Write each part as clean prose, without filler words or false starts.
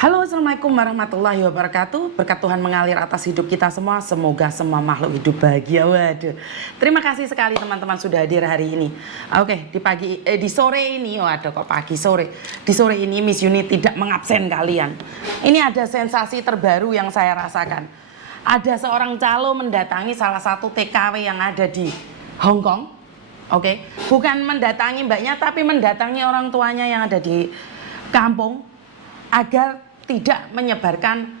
Halo, assalamualaikum warahmatullahi wabarakatuh. Berkat Tuhan mengalir atas hidup kita semua. Semoga semua makhluk hidup bahagia. Waduh, terima kasih sekali teman-teman sudah hadir hari ini. Oke, di sore ini, waduh kok pagi sore. Di sore ini Miss Yuni tidak mengabsen kalian. Ini ada sensasi terbaru yang saya rasakan. Ada seorang calo mendatangi salah satu TKW yang ada di Hong Kong. Oke, bukan mendatangi mbaknya, tapi mendatangi orang tuanya yang ada di kampung agar tidak menyebarkan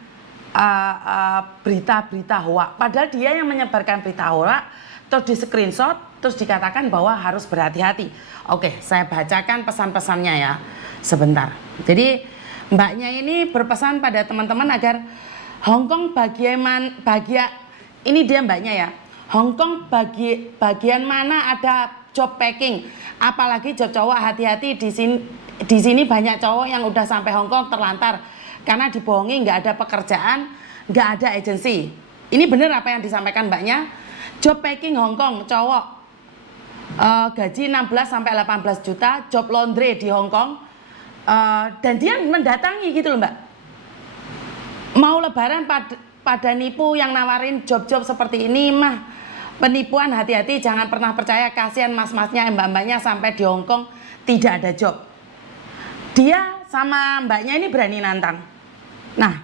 berita-berita hoak. Padahal dia yang menyebarkan berita hoak, terus di screenshot, terus dikatakan bahwa harus berhati-hati. Oke, saya bacakan pesan-pesannya ya, sebentar. Jadi mbaknya ini berpesan pada teman-teman agar Hong Kong ini dia mbaknya ya. Hong Kong bagian mana ada job packing, apalagi job cowok, hati-hati di sini banyak cowok yang udah sampai Hong Kong terlantar karena dibohongi, nggak ada pekerjaan, nggak ada agensi. Ini benar apa yang disampaikan mbaknya. Job packing Hong Kong cowok, gaji 16 sampai 18 juta, job laundry di Hong Kong, dan dia mendatangi gitu loh mbak. Mau lebaran pada nipu yang nawarin job-job seperti ini mah penipuan, hati-hati, jangan pernah percaya. Kasihan mas-masnya, mbak-mbaknya sampai di Hong Kong tidak ada job. Dia sama mbaknya ini berani nantang. Nah,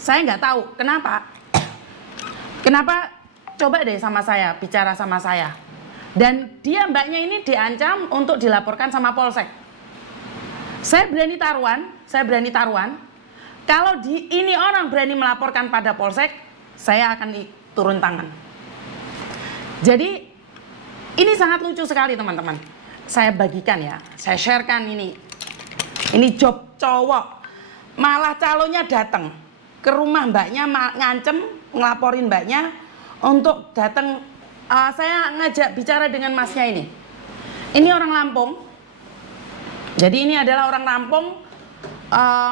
saya nggak tahu kenapa. Kenapa? Coba deh sama saya, bicara sama saya. Dan dia mbaknya ini diancam untuk dilaporkan sama Polsek. Saya berani taruhan. Kalau ini orang berani melaporkan pada Polsek, saya akan turun tangan. Jadi ini sangat lucu sekali teman-teman. Saya bagikan ya, saya sharekan ini. Ini job cowok, malah calonnya datang ke rumah mbaknya, ngancem ngelaporin mbaknya untuk datang. Saya ngajak bicara dengan masnya ini. Ini orang Lampung. Jadi ini adalah orang Lampung,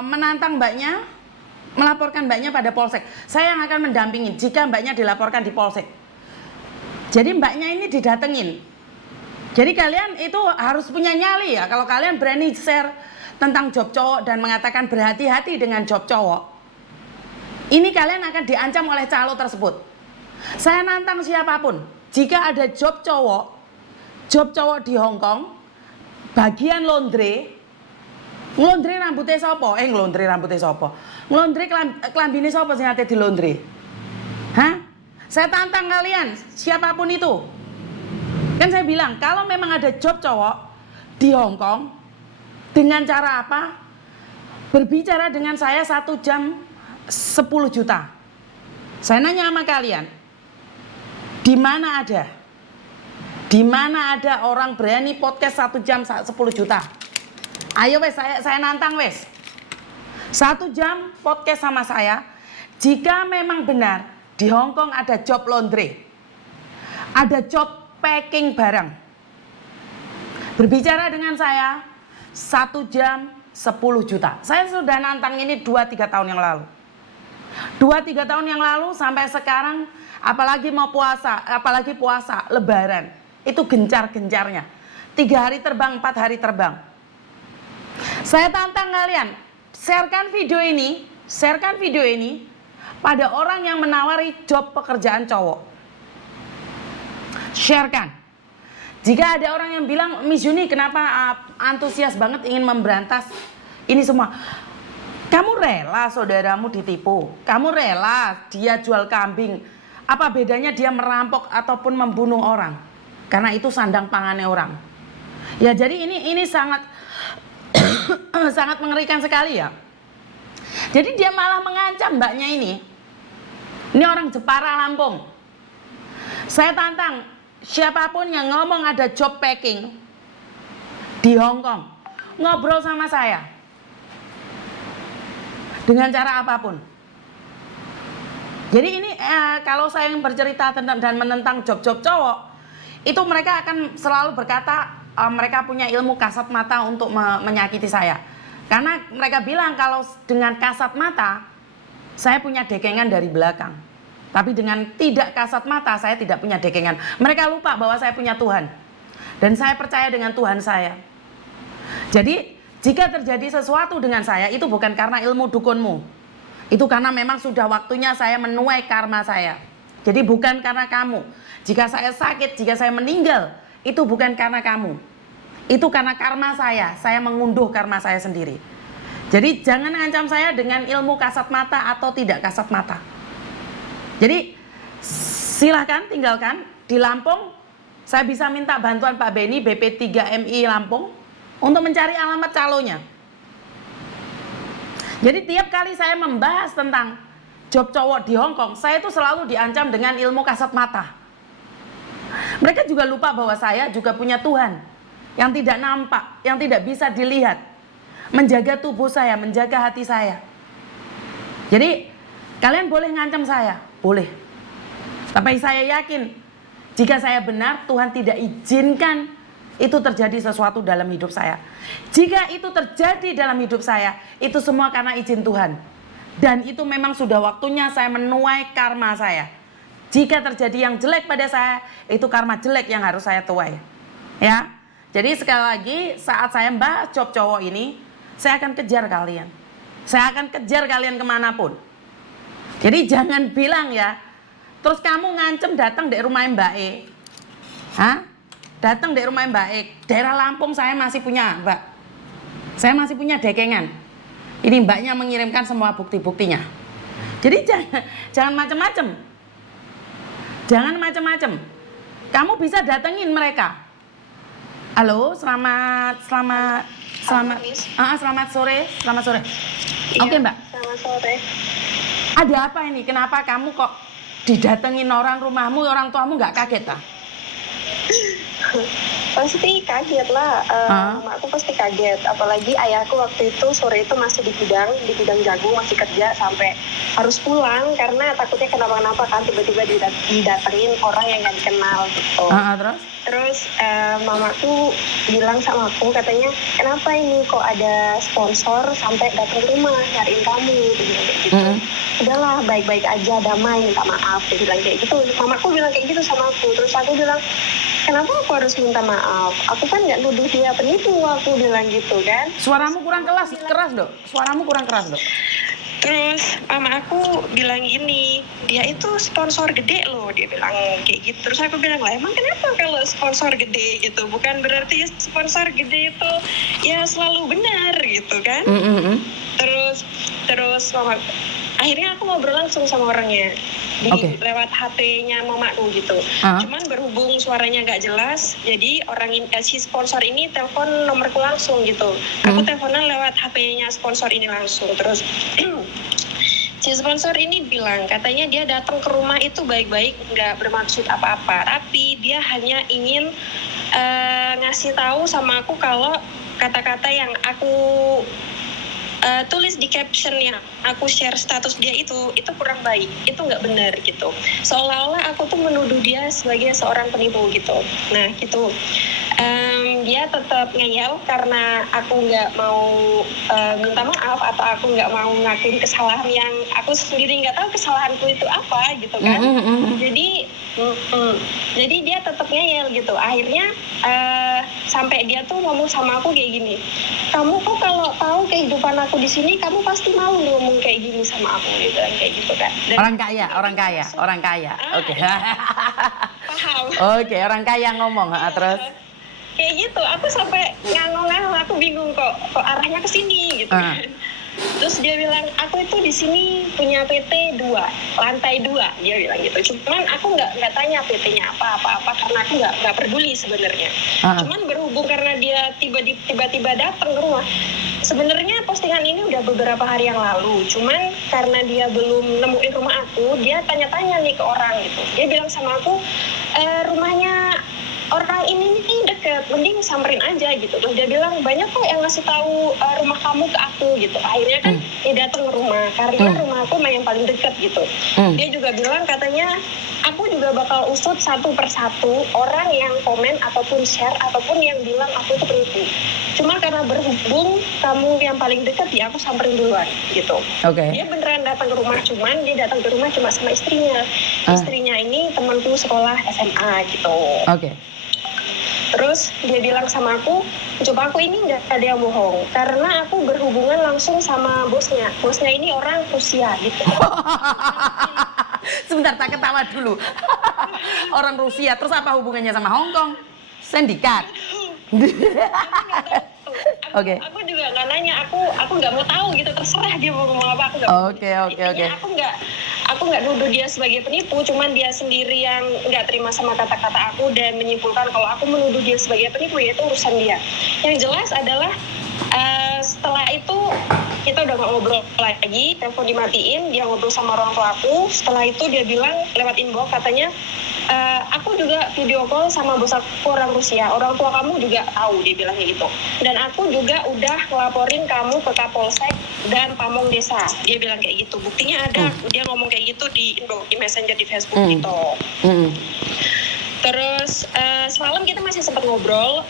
menantang mbaknya, melaporkan mbaknya pada Polsek. Saya yang akan mendampingi jika mbaknya dilaporkan di Polsek. Jadi mbaknya ini didatengin. Jadi kalian itu harus punya nyali ya, kalau kalian berani share tentang job cowok dan mengatakan berhati-hati dengan job cowok, ini kalian akan diancam oleh calo tersebut. Saya nantang siapapun, jika ada job cowok di Hong Kong, bagian laundry rambutnya sopo? Ngelondre kelambine sopo sing ate di laundry? Hah? Saya tantang kalian, siapapun itu. Kan saya bilang, kalau memang ada job cowok di Hong Kong, dengan cara apa? Berbicara dengan saya 1 jam 10 juta. Saya nanya sama kalian, di mana ada? Di mana ada orang berani podcast 1 jam 10 juta? Ayo wes, saya nantang wes. 1 jam podcast sama saya. Jika memang benar di Hong Kong ada job laundry, ada job packing barang, berbicara dengan saya 1 jam 10 juta. Saya sudah nantang ini 2-3 tahun yang lalu. 2-3 tahun yang lalu sampai sekarang, apalagi puasa, lebaran, itu gencar-gencarnya. 3 hari terbang, 4 hari terbang. Saya tantang kalian, sharekan video ini pada orang yang menawari job pekerjaan cowok. Sharekan. Jika ada orang yang bilang, Miss Yuni kenapa antusias banget ingin memberantas ini semua? Kamu rela saudaramu ditipu? Kamu rela dia jual kambing? Apa bedanya dia merampok ataupun membunuh orang? Karena itu sandang pangannya orang. Ya jadi ini sangat sangat mengerikan sekali ya. Jadi dia malah mengancam mbaknya ini. Ini orang Jepara Lampung. Saya tantang, siapapun yang ngomong ada job packing di Hong Kong, ngobrol sama saya dengan cara apapun. Jadi ini kalau saya yang bercerita tentang dan menentang job-job cowok, itu mereka akan selalu berkata mereka punya ilmu kasat mata untuk menyakiti saya. Karena mereka bilang kalau dengan kasat mata saya punya dekengan dari belakang. Tapi dengan tidak kasat mata, saya tidak punya dekengan. Mereka lupa bahwa saya punya Tuhan. Dan saya percaya dengan Tuhan saya. Jadi jika terjadi sesuatu dengan saya, itu bukan karena ilmu dukunmu. Itu karena memang sudah waktunya saya menuai karma saya. Jadi bukan karena kamu. Jika saya sakit, jika saya meninggal, itu bukan karena kamu. Itu karena karma saya mengunduh karma saya sendiri. Jadi jangan ancam saya dengan ilmu kasat mata atau tidak kasat mata. Jadi silahkan tinggalkan. Di Lampung, saya bisa minta bantuan Pak Beni, BP3MI Lampung, untuk mencari alamat calonnya. Jadi tiap kali saya membahas tentang job cowok di Hong Kong, saya itu selalu diancam dengan ilmu kasat mata. Mereka juga lupa bahwa saya juga punya Tuhan yang tidak nampak, yang tidak bisa dilihat, menjaga tubuh saya, menjaga hati saya. Jadi kalian boleh ngancam saya, boleh. Tapi saya yakin jika saya benar, Tuhan tidak izinkan itu terjadi sesuatu dalam hidup saya. Jika itu terjadi dalam hidup saya, itu semua karena izin Tuhan. Dan itu memang sudah waktunya saya menuai karma saya. Jika terjadi yang jelek pada saya, itu karma jelek yang harus saya tuai. Ya. Jadi sekali lagi, saat saya bahas job cowok ini, saya akan kejar kalian. Saya akan kejar kalian kemanapun. Jadi jangan bilang ya, terus kamu ngancem datang di rumah Mbak E. Hah? Datang di rumah Mbak E. Daerah Lampung saya masih punya, Mbak. Saya masih punya dekengan. Ini mbaknya mengirimkan semua bukti-buktinya. Jadi jangan macam-macam. Jangan macam-macam. Kamu bisa datengin mereka. Halo, selamat sore. Selamat sore. Iya, Oke, Mbak. Selamat sore. Ada apa ini? Kenapa kamu kok didatengin orang rumahmu, orang tuamu nggak kaget ah? Pasti kaget lah, aku pasti kaget. Apalagi ayahku waktu itu sore itu masih di gudang jagung, masih kerja sampai harus pulang karena takutnya kenapa-kenapa kan, tiba-tiba didatengin orang yang nggak dikenal gitu. Terus mamaku bilang sama aku, katanya kenapa ini kok ada sponsor sampai datang ke rumah nyariin kamu gitu. Udahlah, baik-baik aja, damai, minta maaf, dia bilang kayak gitu. Mamaku bilang kayak gitu sama aku. Terus aku bilang, kenapa aku harus minta maaf? Aku kan nggak nuduh dia penipu, aku bilang gitu kan. Suaramu kurang keras dok. Suaramu kurang keras dok. Terus mama aku bilang gini, dia itu sponsor gede loh, dia bilang kayak gitu. Terus aku bilang lah, emang kenapa kalau sponsor gede gitu? Bukan berarti sponsor gede itu ya selalu benar gitu kan? Terus mama, akhirnya aku ngobrol langsung sama orangnya lewat HP-nya mamaku gitu. Cuman berhubung suaranya nggak jelas, jadi si sponsor ini telepon nomorku langsung gitu. Aku teleponan lewat HP-nya sponsor ini langsung. Terus si sponsor ini bilang, katanya dia datang ke rumah itu baik-baik, nggak bermaksud apa-apa, tapi dia hanya ingin ngasih tahu sama aku kalau kata-kata yang aku tulis di caption yang aku share status dia itu kurang baik, itu nggak benar gitu. Seolah-olah aku tuh menuduh dia sebagai seorang penipu gitu. Nah gitu. Dia tetap ngeyel karena aku nggak mau minta maaf atau aku nggak mau ngakuin kesalahan yang aku sendiri nggak tahu kesalahanku itu apa gitu kan. Jadi dia tetap ngeyel gitu. Akhirnya sampai dia tuh ngomong sama aku kayak gini, kamu kok kalau tahu kehidupan aku di sini kamu pasti mau ngomong kayak gini sama aku, dia bilang kayak gitu kan. Dan orang kaya. Oke. Paham. Oke, orang kaya ngomong, terus kayak gitu, aku sampai ngangong-ngangong, aku bingung kok arahnya ke sini gitu kan. Terus dia bilang, aku itu di sini punya PT 2, lantai 2, dia bilang gitu. Cuman aku nggak tanya PT-nya apa karena aku nggak peduli sebenarnya. Cuman berhubung karena dia tiba-tiba datang ke rumah. Sebenarnya postingan ini udah beberapa hari yang lalu. Cuman karena dia belum nemuin rumah aku, dia tanya-tanya nih ke orang gitu. Dia bilang sama aku, rumahnya orang ini nih deket, mending samperin aja gitu. Terus dia bilang, banyak kok yang ngasih tahu rumah kamu ke aku gitu. Akhirnya kan dia datang ke rumah, karena rumah aku yang paling deket gitu. Dia juga bilang katanya, aku juga bakal usut satu persatu orang yang komen ataupun share ataupun yang bilang aku itu penipu. Cuma karena berhubung kamu yang paling deket, ya aku samperin duluan gitu. Dia beneran datang ke rumah, cuman dia datang ke rumah cuma sama istrinya. Istrinya ini temanku sekolah SMA gitu. Terus dia bilang sama aku, coba aku ini nggak ada yang bohong, karena aku berhubungan langsung sama bosnya. Bosnya ini orang Rusia gitu. Sebentar, tak ketawa dulu. Orang Rusia, terus apa hubungannya sama Hong Kong? Sindikat. Oke. Aku juga nggak nanya, aku nggak mau tahu gitu, terserah dia mau ngomong apa, aku nggak mau. Oke. Intinya aku nggak nuduh dia sebagai penipu, cuman dia sendiri yang nggak terima sama kata-kata aku dan menyimpulkan kalau aku menuduh dia sebagai penipu, ya itu urusan dia. Yang jelas adalah setelah itu kita udah nggak ngobrol lagi, telepon dimatiin, dia ngobrol sama orang tua aku. Setelah itu dia bilang lewat inbox katanya, aku juga video call sama bos aku orang Rusia, orang tua kamu juga tahu, dia bilangnya gitu. Dan aku juga udah ngelaporin kamu ke Kapolsek dan Pamong Desa, dia bilang kayak gitu. Buktinya ada, dia ngomong kayak gitu di inbox, di messenger di Facebook gitu. Terus semalam kita masih sempat ngobrol,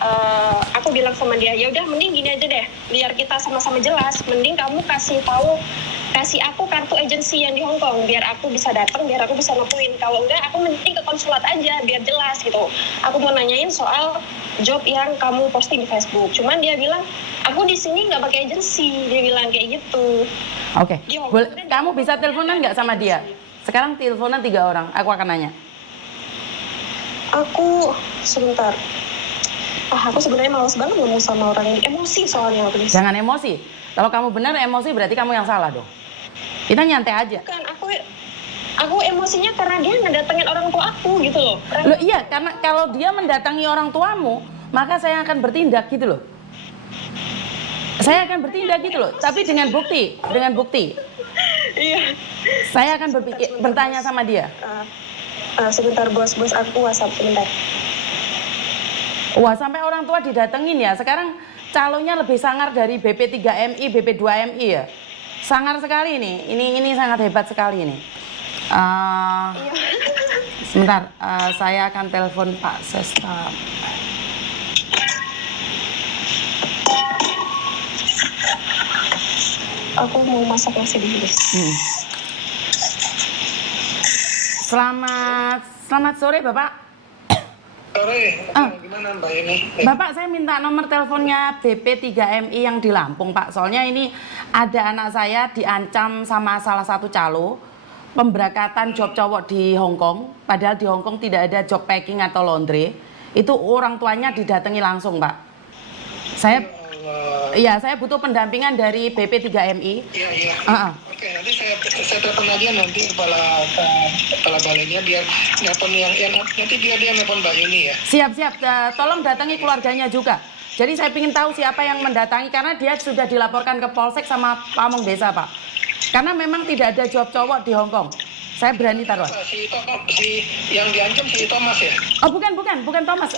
aku bilang sama dia, ya udah mending gini aja deh, biar kita sama-sama jelas, mending kamu kasih aku kartu agensi yang di Hong Kong, biar aku bisa datang, biar aku bisa nemuin. Kalau enggak, aku mending ke konsulat aja, biar jelas gitu. Aku mau nanyain soal job yang kamu posting di Facebook. Cuman dia bilang, aku di sini nggak pakai agensi, dia bilang kayak gitu. Oke. Kamu bisa teleponan nggak sama dia? Sekarang teleponan 3 orang, aku akan nanya. Aku sebentar. Aku sebenarnya malas banget ngomong sama orang ini. Emosi soalnya. Jangan emosi. Kalau kamu benar emosi berarti kamu yang salah dong. Kita nyantai aja. Bukan, aku emosinya karena dia ngedatengin orang tua aku gitu loh. Loh iya, karena kalau dia mendatangi orang tuamu, maka saya akan bertindak gitu loh. Saya akan bertindak gitu loh, tapi dengan bukti. Iya. Saya akan bertanya sama dia. Sebentar bos aku WhatsApp sebentar. Wah, sampai orang tua didatengin ya. Sekarang calonnya lebih sangar dari BP3MI, BP2MI ya. Sangar sekali ini. Ini sangat hebat sekali ini. Sebentar, saya akan telepon Pak Sesta. Aku mau masak nasi dulu. Selamat sore Bapak. Sore, gimana Mbak ini? Bapak, saya minta nomor teleponnya BP3MI yang di Lampung Pak. Soalnya ini ada anak saya diancam sama salah satu calo pemberangkatan job cowok di Hong Kong. Padahal di Hong Kong tidak ada job packing atau laundry. Itu orang tuanya didatangi langsung Pak. Saya butuh pendampingan dari BP3MI. Iya. Oke, nanti saya telepon aja nanti kepala balainya biar nelpon yang nanti dia nelpon Mbak Yuni ya. Siap. Tolong datangi keluarganya juga. Jadi saya ingin tahu siapa yang mendatangi karena dia sudah dilaporkan ke Polsek sama Pamong Desa Pak. Karena memang tidak ada job cowok di Hong Kong. Saya berani taruh. Si yang diancam si Thomas ya? Oh bukan Thomas.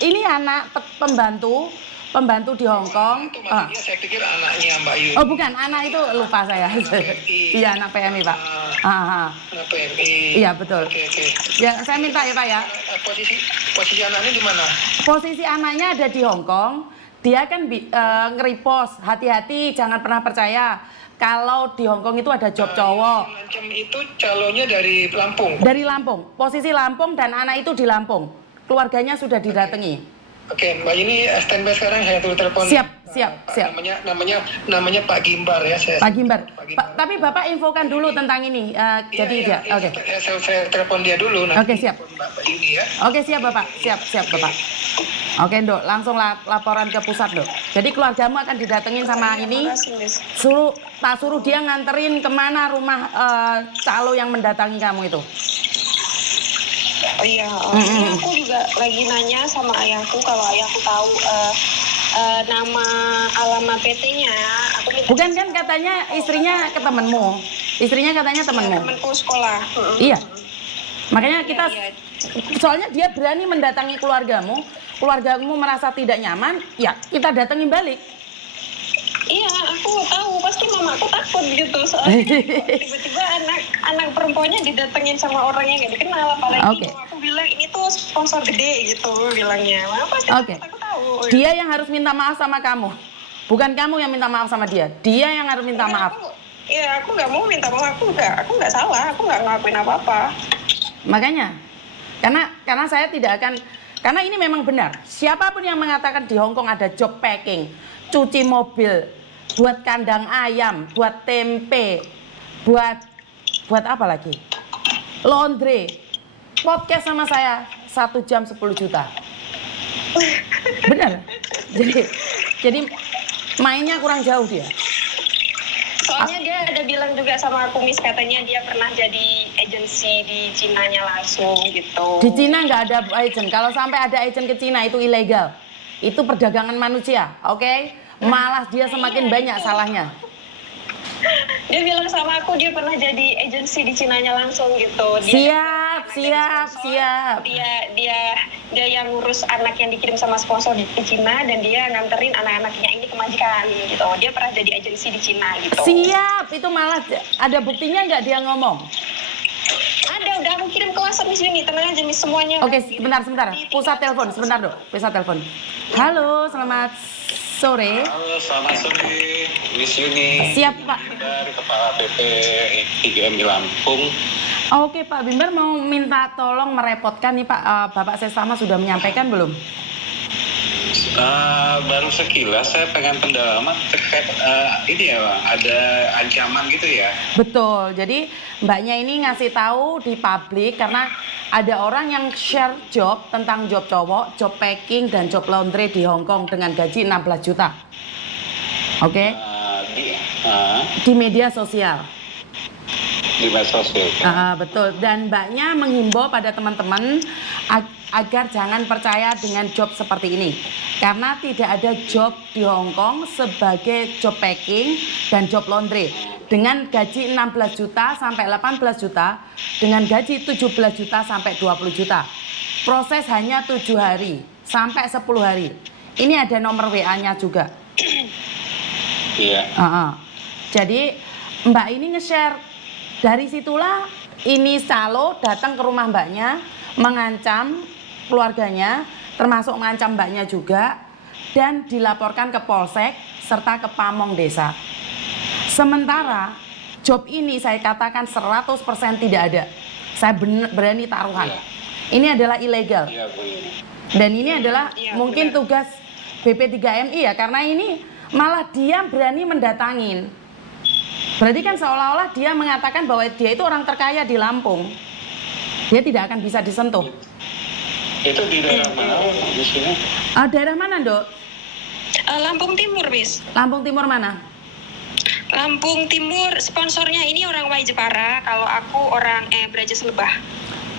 Ini anak pembantu di Hong Kong. Dia saya pikir anaknya Mbak Yuni. Oh bukan, anak itu lupa saya. Iya, anak PMI Pak. Anak PMI. Iya betul. Oke. Ya, saya minta ya Pak ya. Posisi anaknya di mana? Posisi anaknya ada di Hong Kong. Dia kan nge-repost, hati-hati, jangan pernah percaya kalau di Hong Kong itu ada job cowok. Yang ngancam itu calonnya dari Lampung. Dari Lampung, posisi Lampung dan anak itu di Lampung. Keluarganya sudah didatangi. Oke, Mbak ini standby sekarang saya telepon. Siap. Namanya Pak Gimbar ya. Pak Gimbar. Tapi Bapak infokan dulu tentang ini. Oke. Saya telepon dia dulu. Oke, siap. Mbak Yuni ya. Oke, siap Bapak. Siap Bapak. Oke, Nduk, langsung laporan ke pusat, Nduk. Jadi keluargamu akan didatengin sama ini. Suruh dia nganterin kemana rumah calo yang mendatangi kamu itu. Oh iya, aku juga lagi nanya sama ayahku kalau ayahku tahu nama alamat PT-nya. Bukan kan katanya istrinya ke temenmu. Istrinya katanya temenmu. Temanku sekolah. Iya. Makanya kita soalnya dia berani mendatangi keluargamu merasa tidak nyaman, ya kita datengin balik. Iya, aku tahu pasti mamaku takut gitu soalnya tiba-tiba anak perempuannya didatengin sama orang yang gak dikenal, apalagi aku bilang ini tuh sponsor gede gitu bilangnya. Pasti aku tahu. Dia yang harus minta maaf sama kamu, bukan kamu yang minta maaf sama dia. Dia yang harus minta maaf. Aku nggak mau minta maaf, aku nggak salah, aku nggak ngelakuin apa-apa. Makanya, karena saya tidak akan Karena ini memang benar. Siapapun yang mengatakan di Hong Kong ada job packing, cuci mobil, buat kandang ayam, buat tempe, buat apa lagi? Laundry. Podcast sama saya 1 jam 10 juta. Benar. Jadi mainnya kurang jauh dia. Soalnya dia ada bilang juga sama aku, Miss, katanya dia pernah jadi agensi di Cinanya langsung gitu. Di Cina nggak ada agent. Kalau sampai ada agent ke Cina itu ilegal. Itu perdagangan manusia, oke? Malah dia semakin banyak salahnya. Dia bilang sama aku dia pernah jadi agensi di Cinanya langsung gitu. Dia Siap. dia yang ngurus anak yang dikirim sama sponsor di Cina, dan dia nganterin anak-anaknya ini ke majikan gitu. Dia pernah jadi agensi di Cina gitu. Siap, itu malah ada buktinya nggak dia ngomong? Ada, udah aku kirim ke WhatsApp Miss Yuni, tenang aja Miss, semuanya. Oke, sebentar. Pusat telepon, sebentar dok. Pusat telepon. Halo, selamat sore. Halo, selamat sore, Miss Yuni. Siap, Pak. Dari Kepala BP 3MI Lampung. Oke, Pak Bimber mau minta tolong merepotkan nih Pak. Bapak Sesama sudah menyampaikan belum? Baru sekilas saya pengen pendalaman terkait ini ya, Bang, ada ancaman gitu ya. Betul. Jadi Mbaknya ini ngasih tahu di publik karena ada orang yang share job tentang job cowok, job packing dan job laundry di Hong Kong dengan gaji 16 juta. Oke? Di media sosial. Di medsos ya. Betul. Dan Mbaknya menghimbau pada teman-teman agar jangan percaya dengan job seperti ini. Karena tidak ada job di Hong Kong sebagai job packing dan job laundry. Dengan gaji 16 juta sampai 18 juta, dengan gaji 17 juta sampai 20 juta. Proses hanya 7 hari sampai 10 hari. Ini ada nomor WA-nya juga. Iya. Jadi Mbak ini nge-share. Dari situlah ini calo datang ke rumah Mbaknya, mengancam keluarganya, termasuk mengancam Mbaknya juga, dan dilaporkan ke Polsek serta ke Pamong Desa. Sementara job ini saya katakan 100% tidak ada. Saya berani taruhan. Iya. Ini adalah ilegal. Iya, Bu. Dan ini adalah Iya, mungkin benar. tugas BP3MI ya, karena ini malah dia berani mendatangin. Berarti kan seolah-olah dia mengatakan bahwa dia itu orang terkaya di Lampung. Dia tidak akan bisa disentuh. Itu di daerah mana, di sini? Daerah mana, Dok? Lampung Timur, Miss. Lampung Timur mana? Lampung Timur, sponsornya ini orang Wai Jepara, kalau aku orang Brajas Lebah.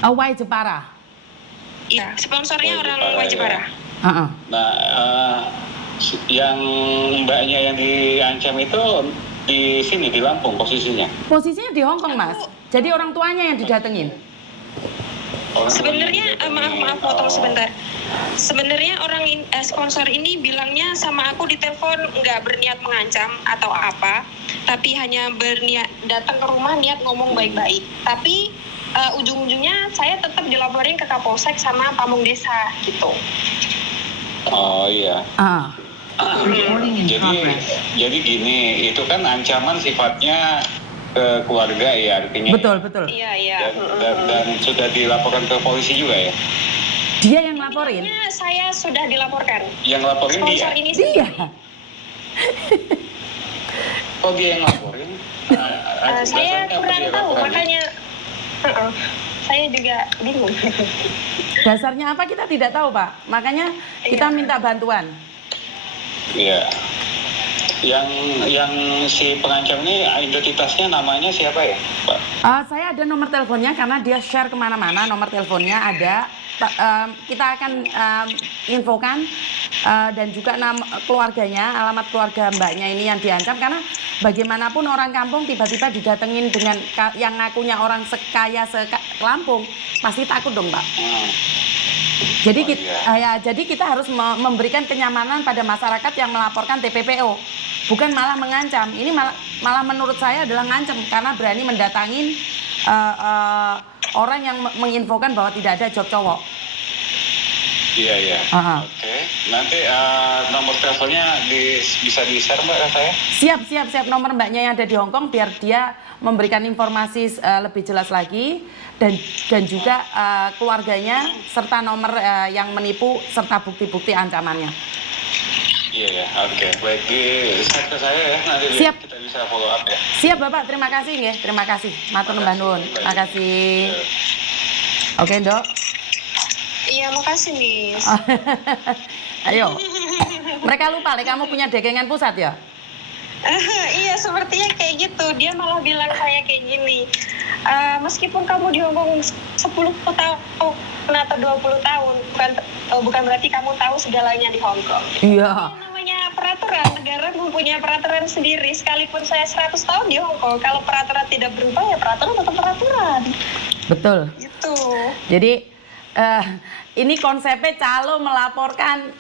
Wai Jepara. Iya, sponsornya Wai orang Jepara, Wai Jepara. ya. Nah, yang mbaknya yang diancam itu di sini, di Lampung posisinya. Posisinya di Hong Kong, Mas. Jadi orang tuanya yang didatengin. Sebenarnya maaf potong sebentar. Sebenarnya orang sponsor ini bilangnya sama aku di telepon nggak berniat mengancam atau apa, tapi hanya berniat datang ke rumah niat ngomong baik-baik. Tapi ujung-ujungnya saya tetap dilaporin ke Kapolsek sama Pamong Desa gitu. Oh iya. Recording in progress. Jadi gini, itu kan ancaman sifatnya ke keluarga ya, artinya. Betul. Iya. Dan sudah dilaporkan ke polisi juga ya. Dia yang laporin. Bilangnya saya sudah dilaporkan. Yang laporin Sponsor dia. ini Dia. Kok dia yang laporin? saya Dasarnya apa kurang dia tahu, laporannya? makanya saya juga bingung. Dasarnya apa kita tidak tahu, Pak. Makanya kita minta bantuan. Iya. Yang si pengancam ini identitasnya namanya siapa ya, Pak? Saya ada nomor teleponnya karena dia share kemana-mana. Nomor teleponnya ada. Kita akan infokan dan juga keluarganya, alamat keluarga mbaknya ini yang diancam. Karena bagaimanapun orang kampung tiba-tiba didatengin dengan yang ngakunya orang sekaya Lampung, pasti takut dong, Pak. Jadi kita harus memberikan kenyamanan pada masyarakat yang melaporkan TPPO, bukan malah mengancam. Ini malah menurut saya adalah ngancam karena berani mendatangin orang yang menginfokan bahwa tidak ada job cowok. Iya. Oke. Nanti nomor teleponnya bisa di-share Mbak ke saya? Siap nomor mbaknya yang ada di Hong Kong biar dia memberikan informasi lebih jelas lagi dan juga keluarganya serta nomor yang menipu serta bukti-bukti ancamannya. Iya ya, oke. Baik, di-share ke saya ya, nanti Siap. kita bisa follow up ya. Siap Bapak, terima kasih nggih. Terima kasih. Matur nuwun nuwun. Terima kasih. Oke, Dok. Iya, makasih, Miss. Ayo. Mereka lupa, kamu punya dagangan pusat ya? Iya, sepertinya kayak gitu. Dia malah bilang saya kayak gini. Meskipun kamu di Hong Kong 10 tahun atau 20 tahun, bukan berarti kamu tahu segalanya di Hong Kong. Iya. Namanya peraturan, negara mempunyai peraturan sendiri. Sekalipun saya 100 tahun di Hong Kong, kalau peraturan tidak berubah ya peraturan tetap peraturan. Betul. Gitu. Jadi ini konsepnya calo melaporkan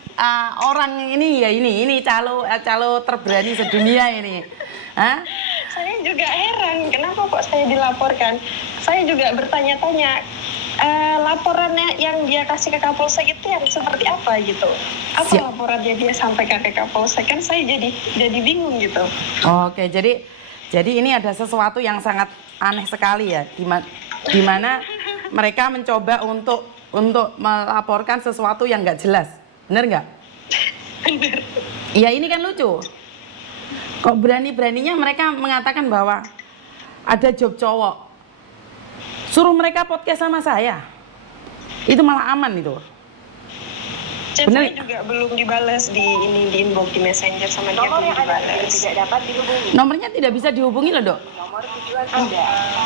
orang ini ya ini calo terberani sedunia ini. Hah? Saya juga heran kenapa kok saya dilaporkan. Saya juga bertanya-tanya laporannya yang dia kasih ke Kapolsek itu yang seperti apa gitu. Apa laporannya dia sampaikan ke Kapolsek, kan saya jadi bingung gitu. Oke, jadi ini ada sesuatu yang sangat aneh sekali ya, di mana mereka mencoba untuk melaporkan sesuatu yang nggak jelas, bener nggak? Bener. Ya ini kan lucu. Kok berani-beraninya mereka mengatakan bahwa ada job cowok, suruh mereka podcast sama saya, itu malah aman itu. Chat saya juga belum dibalas di inbox di messenger sama dia belum dibalas. Tidak dapat dihubungi. Nomornya tidak bisa dihubungi loh, Dok. Nomor tujuan Anda.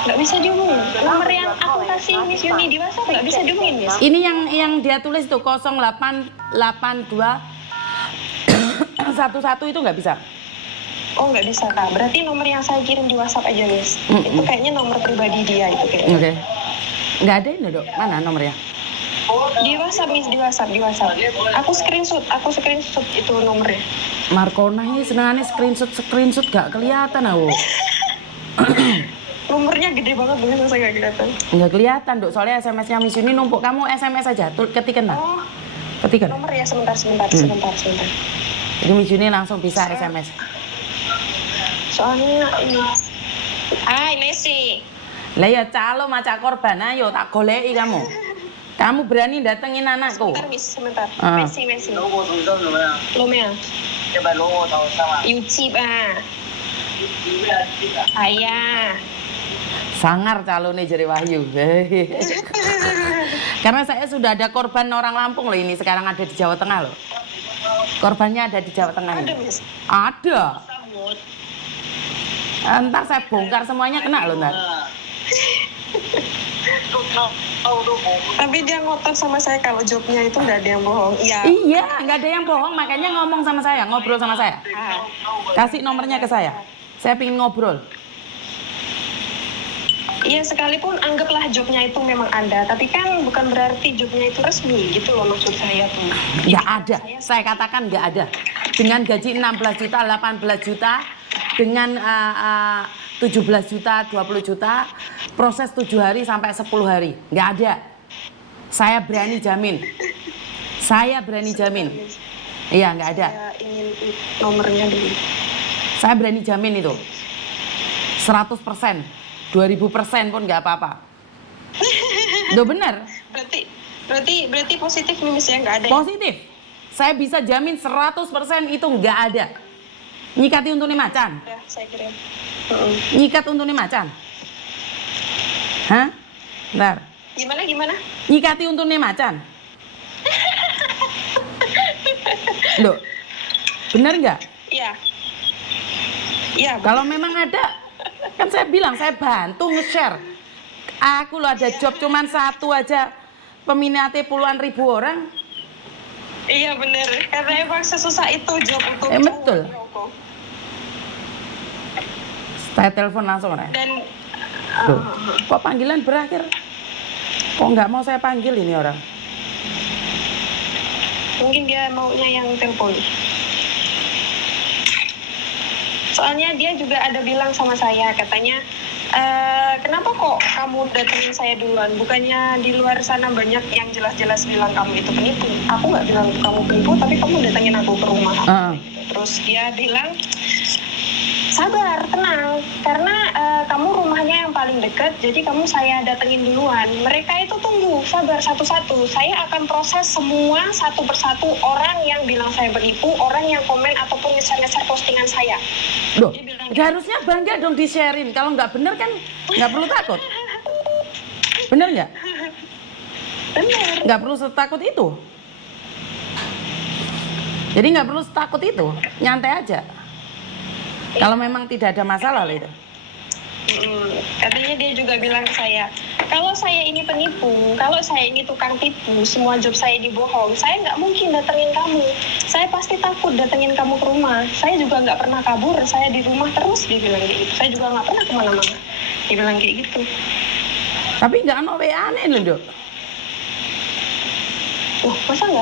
Nggak bisa dihubungi. Nomor yang aku kasih Miss Yuni di WhatsApp nggak bisa dihubungin, Miss. Ini yang dia tulis tuh 0882 11 itu nggak bisa. Oh, nggak bisa, Kak. Berarti nomor yang saya kirim di WhatsApp aja, Miss. Itu kayaknya nomor pribadi dia itu kayaknya. Oke. Nggak ada ini, Dok. Mana nomornya? Di WhatsApp, Miss, di WhatsApp. Aku screenshot itu nomornya. Markona ini senangannya screenshot gak kelihatan aku. Nomornya gede banget, bener saya nggak kelihatan. Nggak kelihatan, Dok. Soalnya SMS-nya Miss Yuni numpuk. Kamu SMS aja, ketikan lah. Oh, Ketikan. nomor ya, sebentar. Jadi Miss Yuni langsung bisa SMS. Soalnya ini. Hai, Messi. Lah ya calo macak korban, ayo tak goleki kamu. Kamu berani datengin anakku. Sebentar, Miss, sebentar. Ah. Messi. Lomea. YouTube Saya. Sangar calonnya Jeri Wahyu. Karena saya sudah ada korban orang Lampung loh ini, sekarang ada di Jawa Tengah loh. Korbannya ada di Jawa Tengah Ada, ini. Miss. Ada. Ntar saya bongkar semuanya kena loh ntar. Tapi dia ngotot sama saya kalau jobnya itu nggak ada yang bohong. Iya. Iya, nggak ada yang bohong, makanya ngomong sama saya, ngobrol sama saya. Kasih nomornya ke saya pengen ngobrol. Iya, sekalipun anggaplah jobnya itu memang ada, tapi kan bukan berarti jobnya itu resmi gitu loh maksud saya tuh. Nggak ada, saya katakan nggak ada. Dengan gaji 16 juta, 18 juta, dengan 17 juta, 20 juta, proses 7 hari sampai 10 hari. Nggak ada. Saya berani jamin. Iya, nggak ada. Saya ingin nomornya dulu. Saya berani jamin itu. 100%, 2000% pun nggak apa-apa. Loh bener. Berarti positif nih, Miss, ya, nggak ada. Positif. Saya bisa jamin 100% itu nggak ada. Nyikati untune macan. Ya, saya kirim. Nyikat untune macan. Hah? Bentar. Gimana? Nyikati untune macan. Loh, bener nggak? Iya. Iya. Kalau memang ada, kan saya bilang saya bantu nge-share. Aku loh ada job cuman satu aja, peminatnya puluhan ribu orang. Iya bener, karena emang sesusah itu job untuk Betul. Saya telepon langsung, Ray. Dan Loh, kok panggilan berakhir? Kok nggak mau saya panggil ini orang? mungkin dia maunya yang telepon. Soalnya dia juga ada bilang sama saya, katanya, kenapa kok kamu datengin saya duluan? Bukannya di luar sana banyak yang jelas-jelas bilang kamu itu penipu. Aku nggak bilang kamu penipu, tapi kamu datengin aku ke rumah. Terus dia bilang, sabar, tenang, karena kamu rumahnya yang paling dekat, jadi kamu saya datengin duluan. Mereka itu tunggu, sabar satu-satu. Saya akan proses semua satu persatu orang yang bilang saya penipu, orang yang komen ataupun nge-share postingan saya. Loh, harusnya bangga dong di-sharein. Kalau nggak bener kan nggak perlu takut. Bener nggak? Benar. Nggak perlu setakut itu. Jadi nggak perlu setakut itu, nyantai aja. Kalau memang tidak ada masalah lah itu. Katanya dia juga bilang ke saya, kalau saya ini penipu, kalau saya ini tukang tipu, semua job saya dibohong, saya nggak mungkin datengin kamu. Saya pasti takut datengin kamu ke rumah. Saya juga nggak pernah kabur, saya di rumah terus, dia bilang kayak gitu. Saya juga nggak pernah kemana-mana. Dia bilang kayak gitu. Tapi nggak ono WA-ane lho, Dok. Wah, masa nggak